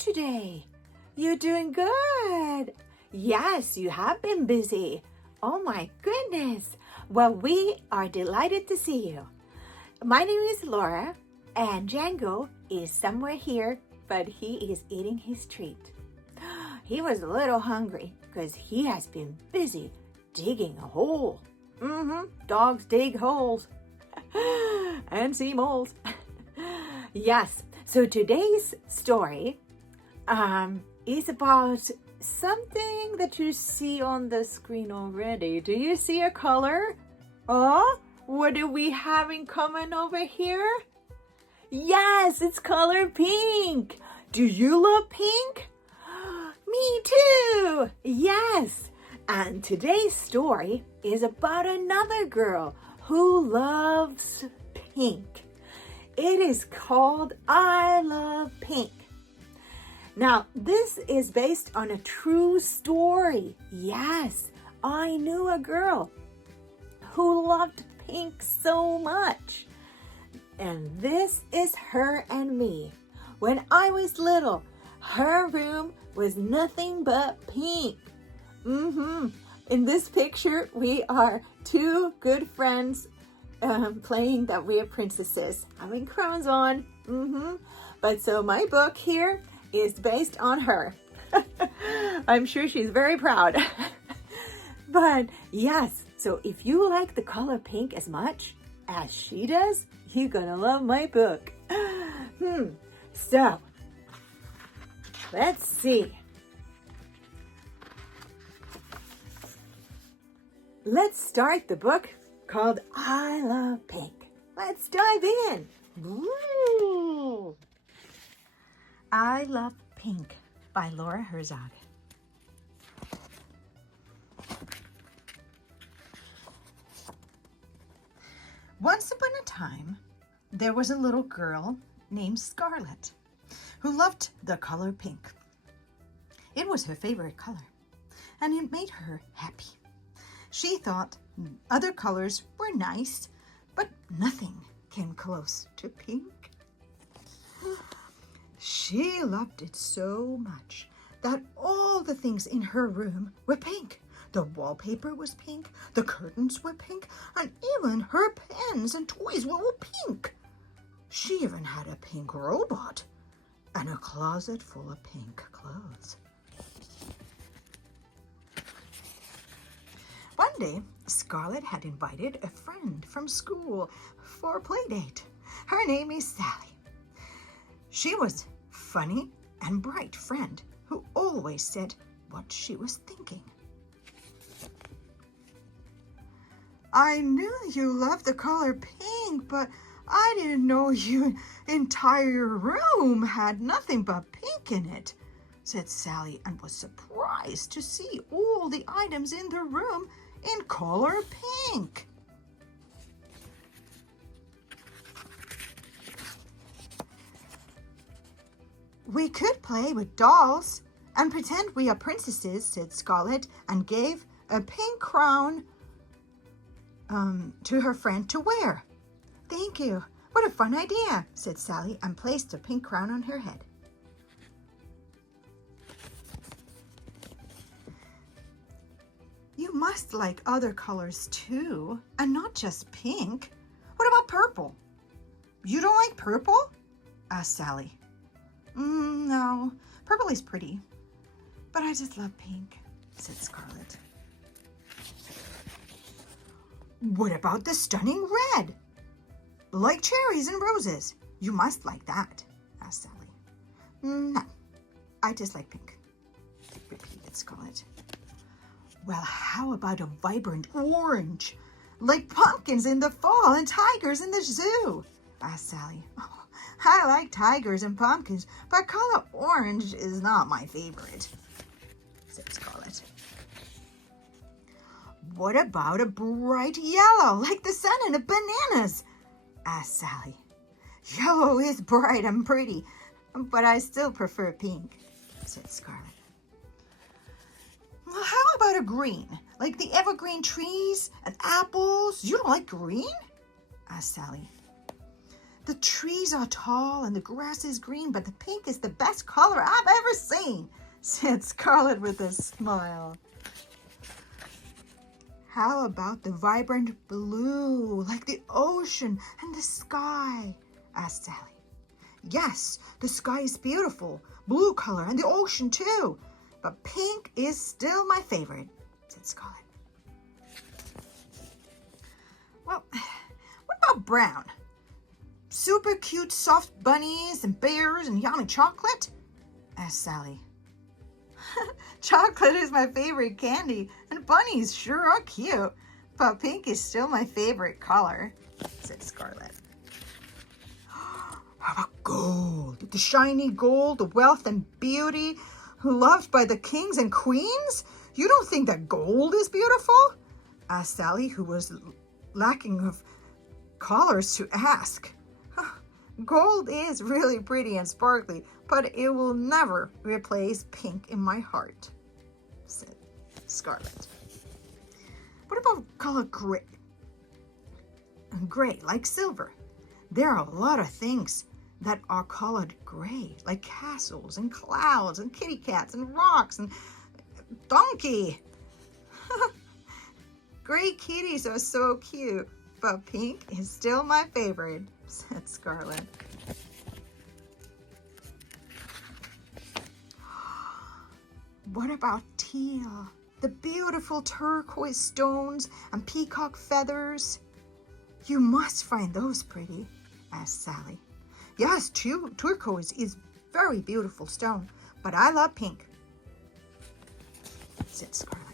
today? You're doing good. Yes, you have been busy. Oh my goodness. Well, we are delighted to see you. My name is Laura, and Django is somewhere here, but he is eating his treat. He was a little hungry because he has been busy digging a hole. Dogs dig holes and see moles. Yes, so today's story is about something that you see on the screen already. Do you see a color? Oh, what do we have in common over here? Yes, it's color pink. Do you love pink? Me too. Yes. And today's story is about another girl who loves pink. It is called I Love Pink. Now, this is based on a true story. Yes, I knew a girl who loved pink so much. And this is her and me. When I was little, her room was nothing but pink. In this picture, we are two good friends playing that we are princesses, having crowns on. But so my book here is based on her. I'm sure she's very proud. But yes, so if you like the color pink as much as she does, you're gonna love my book. So let's see. Let's start the book called I Love Pink. Let's dive in. Woo! I Love Pink by Laura Herzog. Once upon a time, there was a little girl named Scarlett who loved the color pink. It was her favorite color, and it made her happy. She thought other colors were nice, but nothing came close to pink. She loved it so much that all the things in her room were pink. The wallpaper was pink, the curtains were pink, and even her pens and toys were all pink. She even had a pink robot and a closet full of pink clothes. One day, Scarlett had invited a friend from school for a play date. Her name is Sally. She was a funny and bright friend who always said what she was thinking. I knew you loved the color pink, but I didn't know your entire room had nothing but pink in it, said Sally, and was surprised to see all the items in the room in color pink. We could play with dolls and pretend we are princesses, said Scarlett, and gave a pink crown to her friend to wear. Thank you. What a fun idea, said Sally, and placed a pink crown on her head. You must like other colors too, and not just pink. What about purple? You don't like purple? Asked Sally. No, purple is pretty, but I just love pink, said Scarlett. What about the stunning red? Like cherries and roses. You must like that, asked Sally. No, I just like pink, repeated Scarlett. Well, how about a vibrant orange? Like pumpkins in the fall and tigers in the zoo, asked Sally. Oh, I like tigers and pumpkins, but color orange is not my favorite, said Scarlett. What about a bright yellow, like the sun and the bananas? Asked Sally. Yellow is bright and pretty, but I still prefer pink, said Scarlett. Well, how about a green, like the evergreen trees and apples? You don't like green? Asked Sally. The trees are tall and the grass is green, but the pink is the best color I've ever seen, said Scarlett with a smile. How about the vibrant blue, like the ocean and the sky? Asked Sally. Yes, the sky is beautiful, blue color, and the ocean too. But pink is still my favorite, said Scarlett. Well, what about brown? Super cute soft bunnies and bears and yummy chocolate? Asked Sally. Chocolate is my favorite candy, and bunnies sure are cute, but pink is still my favorite color, said Scarlett. How about gold? The shiny gold, the wealth and beauty, loved by the kings and queens? You don't think that gold is beautiful? Asked Sally, who was lacking of colors to ask. Gold is really pretty and sparkly, but it will never replace pink in my heart, said Scarlett. What about color gray? Gray, like silver. There are a lot of things that are colored gray, like castles and clouds and kitty cats and rocks and donkey. Gray kitties are so cute, but pink is still my favorite, said Scarlett. What about teal? The beautiful turquoise stones and peacock feathers? You must find those pretty, asked Sally. Yes, turquoise is very beautiful stone, but I love pink, said Scarlett.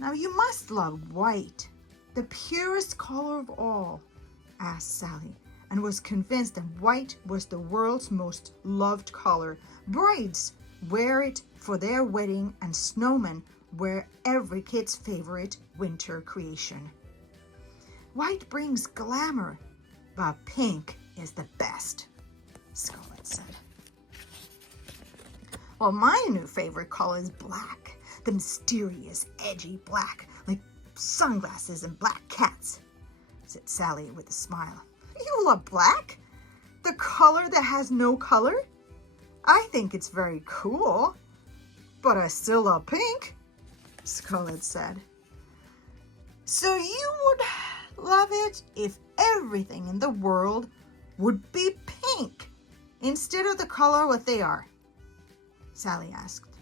Now you must love white, the purest color of all, asked Sally, and was convinced that white was the world's most loved color. Brides wear it for their wedding, and snowmen wear every kid's favorite winter creation. White brings glamour, but pink is the best, Scarlett said. Well, my new favorite color is black, the mysterious, edgy black, like sunglasses and black cats, said Sally with a smile. You love black? The color that has no color? I think it's very cool, but I still love pink, Scarlett said. So you would love it if everything in the world would be pink instead of the color what they are? Sally asked.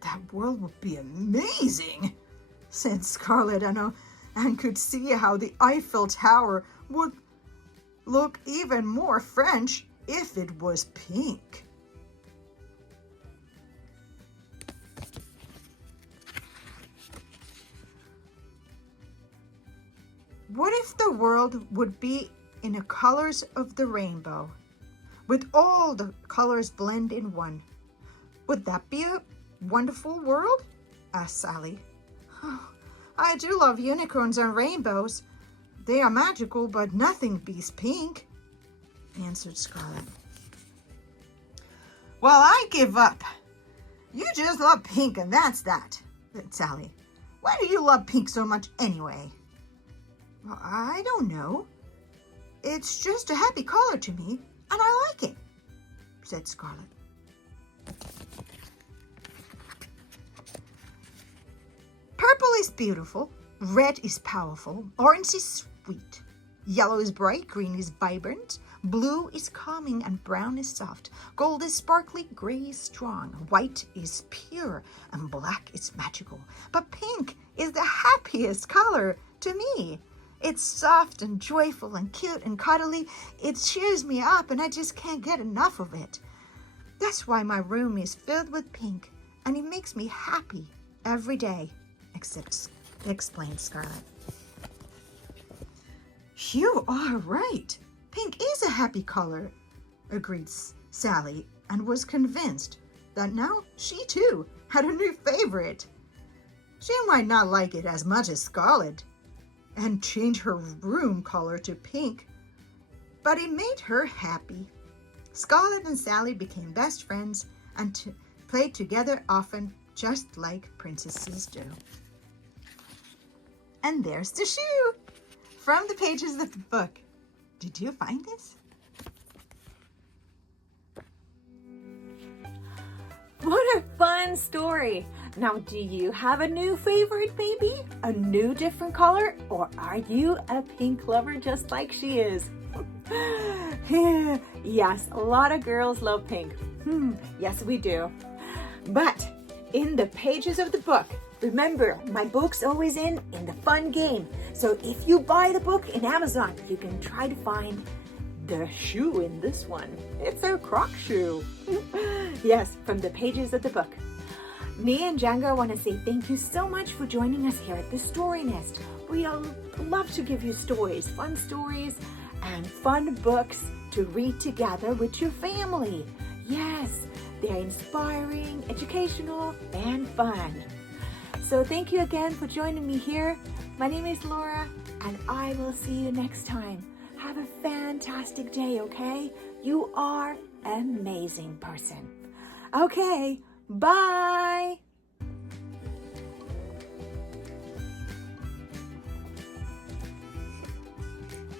That world would be amazing, said Scarlett, and could see how the Eiffel Tower would look even more French if it was pink. What if the world would be in the colors of the rainbow, with all the colors blend in one? Would that be a wonderful world? Asked Sally. Oh, I do love unicorns and rainbows. They are magical, but nothing beats pink, answered Scarlett. Well, I give up. You just love pink and that's that, said Sally. Why do you love pink so much anyway? Well, I don't know. It's just a happy color to me, and I like it, said Scarlett. Purple is beautiful, red is powerful, orange is sweet, yellow is bright, green is vibrant, blue is calming, and brown is soft. Gold is sparkly, gray is strong, white is pure, and black is magical. But pink is the happiest color to me. It's soft and joyful and cute and cuddly. It cheers me up and I just can't get enough of it. That's why my room is filled with pink, and it makes me happy every day, explained Scarlett. You are right. Pink is a happy color, agreed Sally, and was convinced that now she too had a new favorite. She might not like it as much as Scarlett and change her room color to pink, but it made her happy. Scarlett and Sally became best friends and played together often, just like princesses do. And there's the shoe from the pages of the book. Did you find this? What a fun story. Now, do you have a new favorite, maybe? A new different color? Or are you a pink lover just like she is? Yes, a lot of girls love pink. Yes, we do. But in the pages of the book, remember, my book's always in the fun game. So if you buy the book in Amazon, you can try to find the shoe in this one. It's a croc shoe. Yes, from the pages of the book. Me and Django want to say thank you so much for joining us here at the Story Nest. We all love to give you stories, and fun books to read together with your family. Yes, they're inspiring, educational, and fun. So thank you again for joining me here. My name is Laura, and I will see you next time. Have a fantastic day, okay? You are an amazing person. Okay, bye.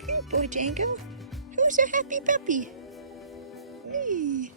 Good boy, Django. Who's a happy puppy? Me.